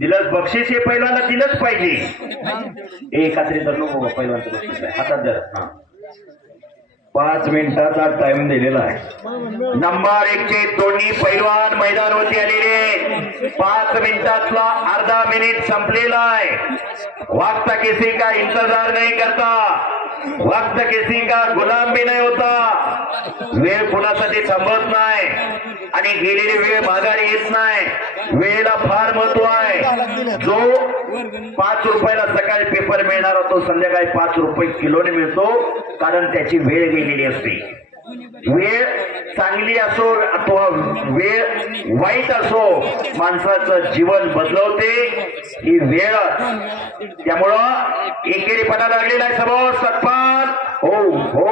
दिलंच बक्षीस हे पहिल्यांदा दिलंच पाहिजे. एकात्री तर नको पहिल्यांदा बक्षीस आहे हातात जर. हा 5 मिनिटाचा टाइम दिलेला आहे. नंबर 1 चे दोन्ही पैलवान मैदानावरती आलेले. 5 मिनिटातला अर्धा मिनिट संपलेला आहे. वक्त किसी का इंतजार नहीं करता, वक्त किसी का गुलाम भी नहीं होता. वेळ कुणासाठी थांबत नाही आणि गेलेली वेळ माघारी येत नाही. वेळेला फार महत्व आहे. जो 5 रुपयाला सकाळी पेपर मिळणारा तो संध्याकाळी 5 रुपये किलोने मिळतो, कारण त्याची वेळ गेलेली असते. वेळ चांगली असो अथवा वेळ वाईट असो, माणसाचं जीवन बदलवते ही वेळ. त्यामुळं एकेरीपणा लागलेला आहे. समोर सत्पाल. हो हो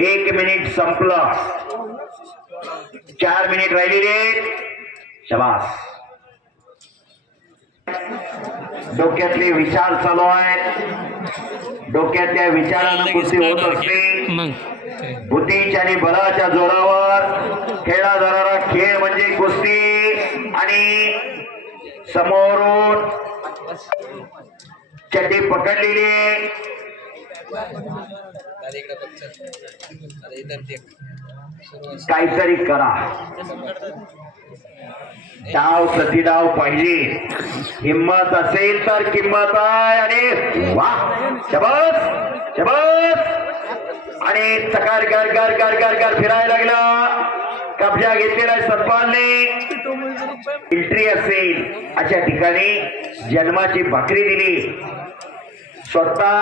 1 मिनिट संपलं. 4 मिनिट राहिलेले. शाबास. डोक्यातले विचार चालू आहेत. डोक्यातल्या विचारानं कुस्ती होत असते. बुद्धीच्या आणि बलाच्या जोरावर खेळला जाणारा खेळ म्हणजे कुस्ती. आणि समोरून चड्डी पकडलेली. काहीतरी करा. डाव प्रतिडाव पाहिजे. हिम्मत असेल तर किंमत आहे. आणि वा शबास शबास. आणि चकार गर गर गर गर गर फिरायला लागला. कब्जा घेतलेला सत्पालने. मिलिटरी असेल अशा ठिकाणी जन्माची भाकरी दिली. स्वतः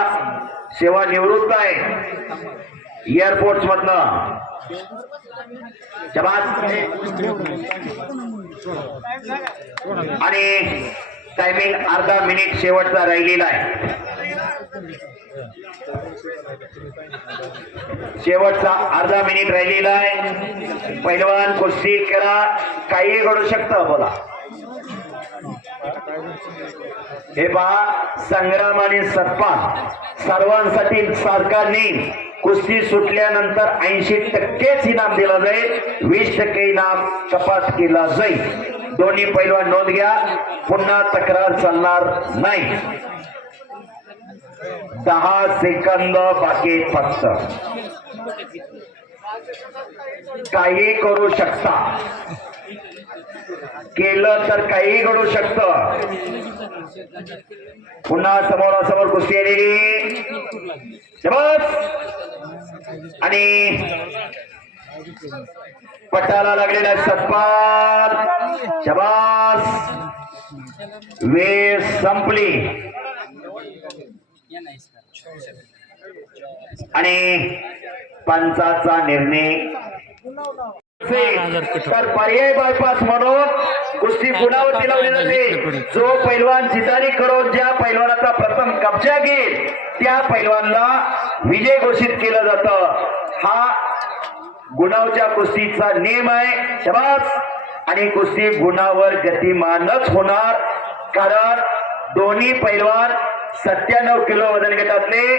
सेवा निवृत्त आहे एअरपोर्ट मधनं. आणि टायमिंग अर्धा मिनिट शेवटचा राहिलेला आहे. शेवटचा अर्धा मिनिट राहिलेला आहे. पहिलवान कुस्ती करा. काही घडू शकतं. बोला. हे पहा संग्राम आणि सत्पाल सर्वांसाठी सरकारने कुस्ती सुटल्यानंतर 80% इनाम दिला जाईल. 20% इनाम कपात केला जाईल. दोन्ही पैलवान नोंद घ्या. पुन्हा तक्रार चालणार नाही. 10 सेकंद बाकी फक्त. काही करू शकता. केलं तर काही घडू शकतं. पुन्हा समोरासमोर कुस्ती आलेली. आणि पटाला लागलेला सत्पाल. शबास. वेळ संपली. आणि पंचाचा निर्णय तर पर्याय बायपास म्हणून कुस्ती गुणावरती लावली जाते. जो पैलवान जितारी करून ज्या पैलवानाचा प्रथम कब्जा घेईल त्या पैलवानला विजय घोषित केलं जातं. हा गुणावच्या कुस्तीचा नियम आहे. शबास. आणि कुस्ती गुणावर गतिमानच होणार, कारण दोन्ही पैलवान 97 किलो वजन गटातले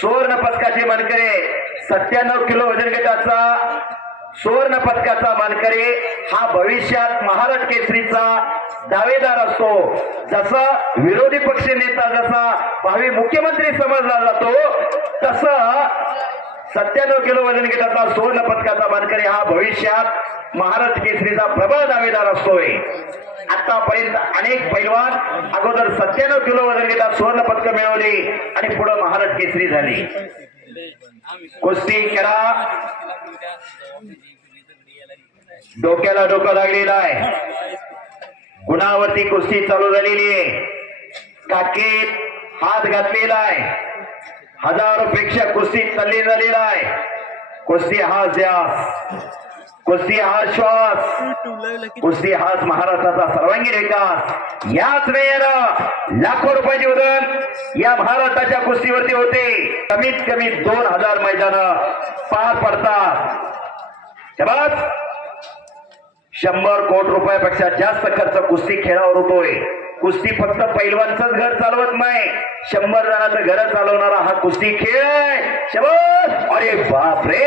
सुवर्ण पदकाचे मानकरी. 97 किलो वजन गटाचा सुवर्ण पदकाचा मानकरी हा भविष्यात महाराष्ट्र केसरीचा दावेदार असतो. जसं विरोधी पक्ष नेता जसा भावी मुख्यमंत्री समजला जातो, तसं 97 किलो वजन गटाचा सुवर्ण पदकाचा मानकरी हा भविष्यात महाराष्ट्र केसरीचा प्रबळ दावेदार असतोय. आतापर्यंत अनेक पैलवान अगोदर 97 किलो वजन गटात सुवर्ण पदक मिळवली आणि पुढे महाराष्ट्र केसरी झाली. कुस्ती करा. डोक्याला डोकं लागलेलं आहे. गुणावरती कुस्ती चालू झालेली आहे. काकीत हात घातलेला आहे. हजारोपेक्षा कुस्ती चालली झालेला आहे. कुस्ती हा ध्यास, कुस्ती हा श्वास, कुस्ती हाच महाराष्ट्राचा सर्वांगीण विकास. याच वेळेला लाखो रुपयाचे उदन या महाराष्ट्राच्या कुस्तीवरती होते. कमीत कमी 2000 मैदानं पार पडतात. शबास. 100 कोटी रुपयापेक्षा जास्त खर्च कुस्ती खेळावर होतोय. कुस्ती फक्त पैलवानचंच घर चालवत नाही, 100 जणांचं घर चालवणारा हा कुस्ती खेळ आहे. शबास. अरे बापरे.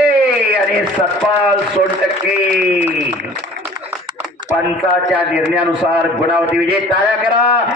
आणि सत्पाल 16%. पंचाच्या निर्णयानुसार गुणावती विजय. टाळ्या करा.